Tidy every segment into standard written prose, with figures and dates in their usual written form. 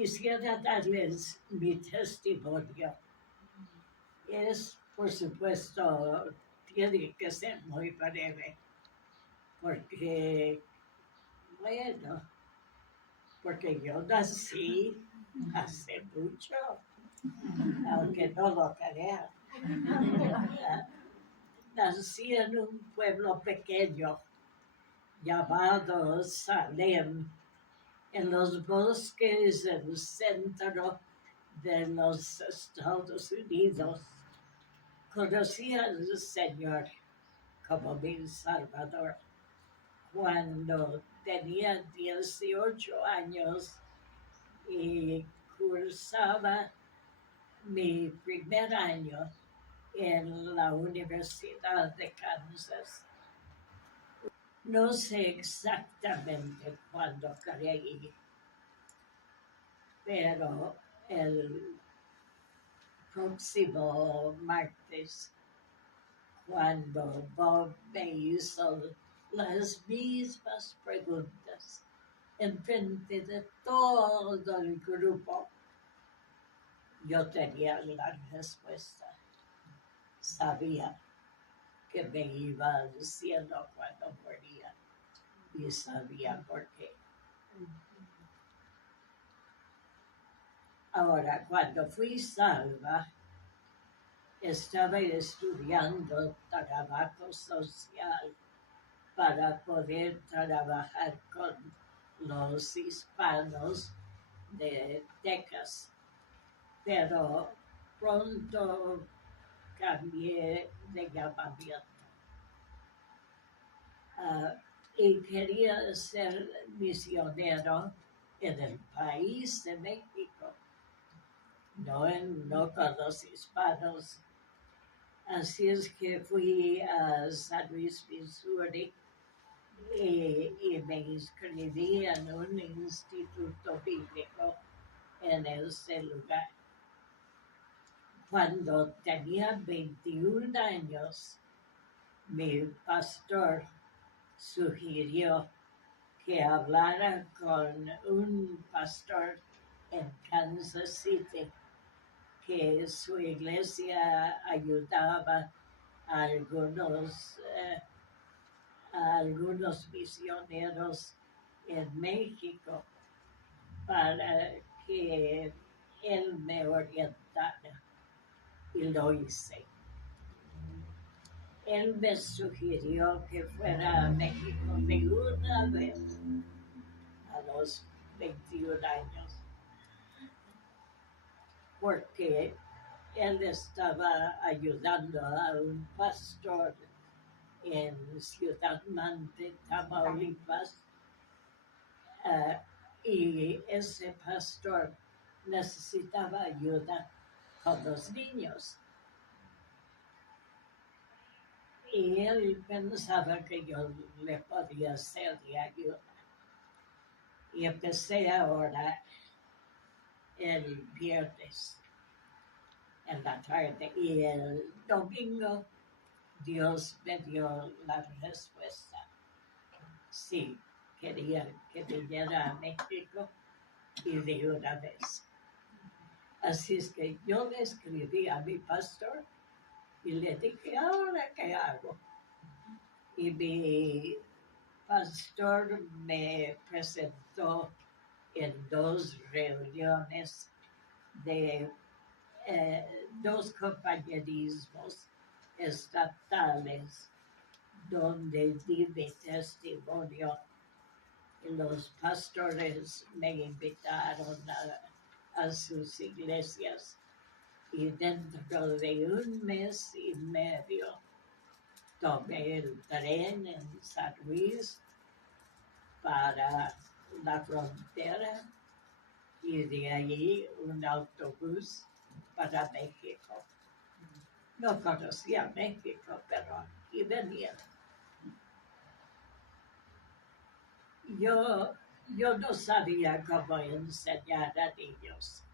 quisiera darles mi testimonio. Es, por supuesto, tiene que ser muy breve, porque, bueno, porque yo nací hace mucho, aunque no lo crean. Nací en un pueblo pequeño llamado Salem, en los bosques del centro de los Estados Unidos. Conocí al Señor como mi Salvador cuando tenía 18 años y cursaba mi primer año en la Universidad de Kansas. No sé exactamente cuándo creí, pero el próximo martes, cuando Bob me hizo las mismas preguntas en frente de todo el grupo, yo tenía la respuesta. Sabía que me iba al cielo cuando moría y sabía por qué. Ahora, cuando fui salva, estaba estudiando trabajo social para poder trabajar con los hispanos de Texas, pero pronto cambié de llamamiento. Y quería ser misionero en el país de México, no con los hispanos. Así es que fui a San Luis, Missouri, y me inscribí en un instituto bíblico en ese lugar. Cuando tenía 21 años, mi pastor sugirió que hablara con un pastor en Kansas City, que su iglesia ayudaba a algunos misioneros en México para que él me orientara, y lo hice. Él me sugirió que fuera a México de una vez a los 21 años, porque él estaba ayudando a un pastor en Ciudad Mante, Tamaulipas, y ese pastor necesitaba ayuda con los niños. Y él pensaba que yo le podía ser de ayuda. Y empecé ahora el viernes en la tarde, y el domingo Dios me dio la respuesta. Sí, quería que viniera a México y de una vez. Así es que yo le escribí a mi pastor y le dije, ¿ahora qué hago? Y mi pastor me presentó en 2 reuniones de 2 compañerismos estatales donde di mi testimonio. Los pastores me invitaron a sus iglesias, y dentro de 1 mes y medio tomé el tren en San Luis para la frontera, y de allí un autobús para México. No conocía México, pero aquí venía. Yo no sabía cómo enseñar a niños,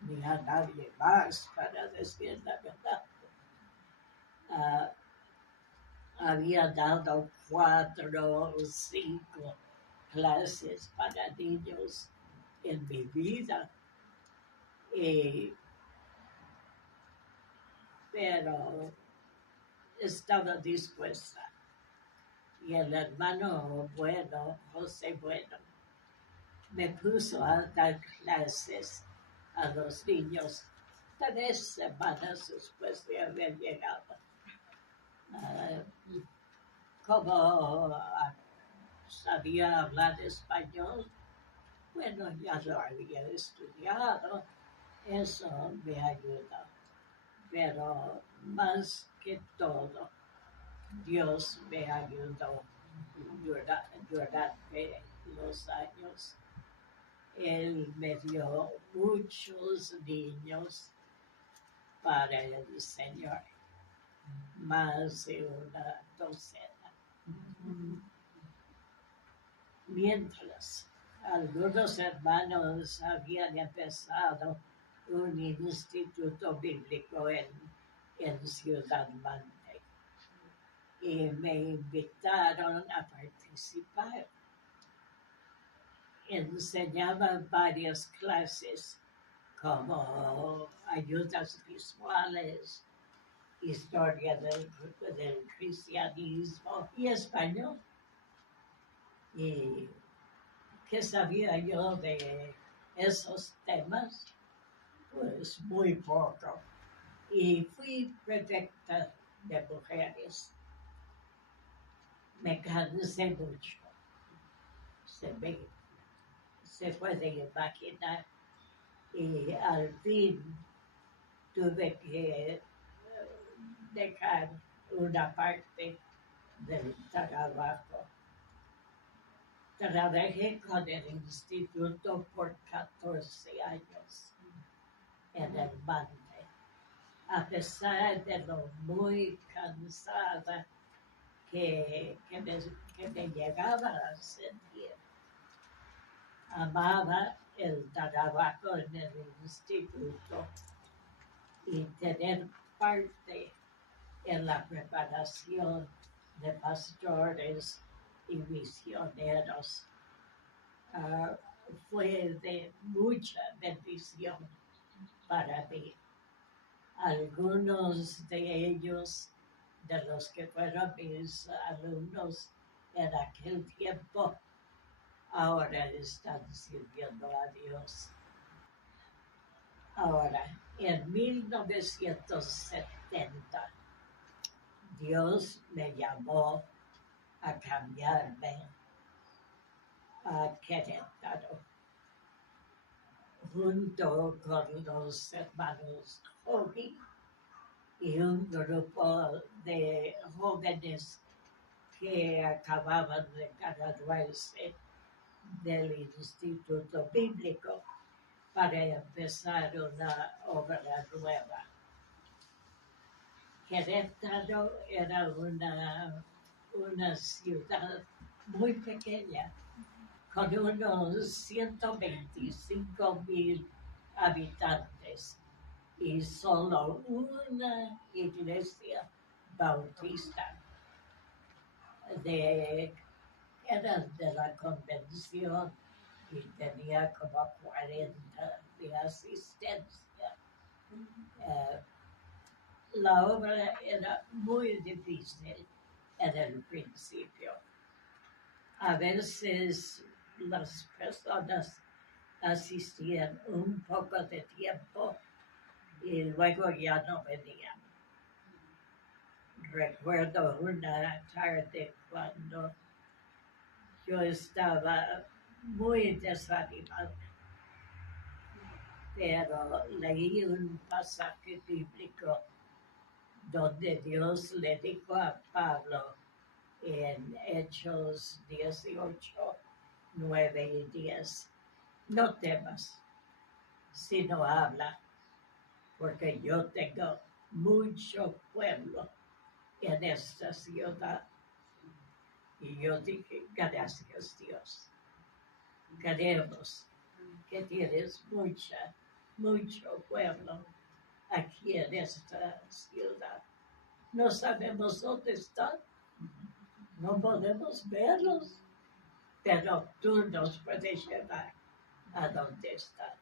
ni a nadie más, para decir la verdad. Había dado 4 o 5 clases para niños en mi vida, y, pero estaba dispuesta. Y el hermano bueno, José Bueno, me puso a dar clases a los niños 3 semanas después de haber llegado. Ah, como sabía hablar español, bueno, ya lo había estudiado, eso me ayudó. Pero más que todo, Dios me ayudó durante los años. Él me dio muchos niños para el Señor, más de una docena. Mientras algunos hermanos habían empezado un instituto bíblico en Ciudad Mante y me invitaron a participar. Enseñaba varias clases como ayudas visuales, historia del cristianismo y español. ¿Y qué sabía yo de esos temas? Pues muy poco. Y fui prefecta de mujeres. Me cansé mucho. Se puede imaginar. Y al fin tuve que dejar una parte del trabajo. Trabajé con el instituto por 14 años en el Mante. A pesar de lo muy cansada que me llegaba a sentir, amaba el trabajo en el instituto y tener parte en la preparación de pastores y misioneros. Fue de mucha bendición para mí. Algunos de ellos, de los que fueron mis alumnos en aquel tiempo, ahora están sirviendo a Dios. Ahora, en 1970, Dios me llamó a cambiarme a Querétaro, junto con los hermanos Jogi y un grupo de jóvenes que acababan de graduarse del Instituto Bíblico para empezar una obra nueva. Querétaro era una ciudad muy pequeña, con unos 125,000 habitantes y solo una iglesia bautista. Era de la convención y tenía como 40 de asistencia. La obra era muy difícil en el principio. A veces las personas asistían un poco de tiempo y luego ya no venían. Recuerdo una tarde cuando yo estaba muy desanimada, pero leí un pasaje bíblico donde Dios le dijo a Pablo en Hechos 18, 9 y 10, no temas, sino habla, porque yo tengo mucho pueblo en esta ciudad. Y yo dije, gracias Dios, queremos que tienes mucho pueblo aquí en esta ciudad. No sabemos dónde están, no podemos verlos, pero tú nos puedes llevar a dónde está.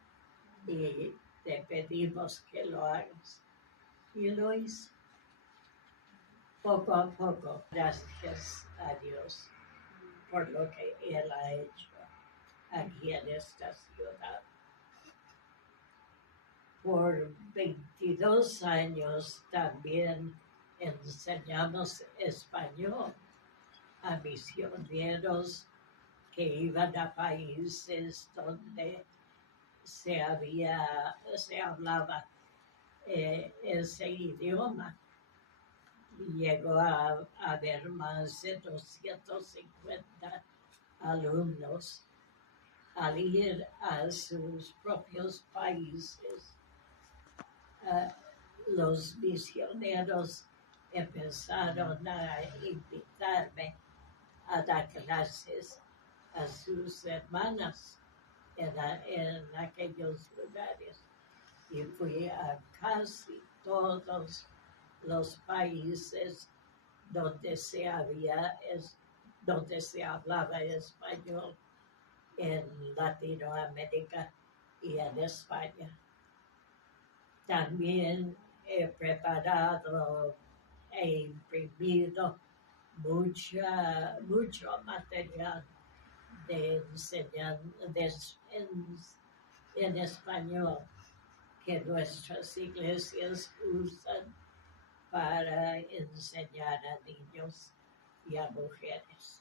Y te pedimos que lo hagas. Y lo hizo poco a poco, gracias a Dios por lo que Él ha hecho aquí en esta ciudad. Por 22 años también enseñamos español a misioneros que iban a países donde se hablaba ese idioma. Llegó a haber más de 250 alumnos al ir a sus propios países. Los misioneros empezaron a invitarme a dar clases a sus hermanas en aquellos lugares. Y fui a casi todos los países donde donde se hablaba español en Latinoamérica y en España. También he preparado e imprimido mucho material de en español que nuestras iglesias usan para enseñar a niños y a mujeres.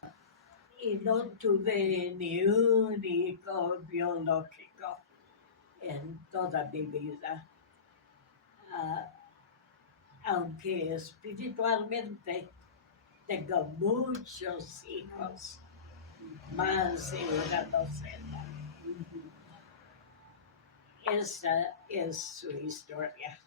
Y no tuve ni un hijo biológico en toda mi vida. Aunque espiritualmente tengo muchos hijos, más de una docena. Esa es su historia.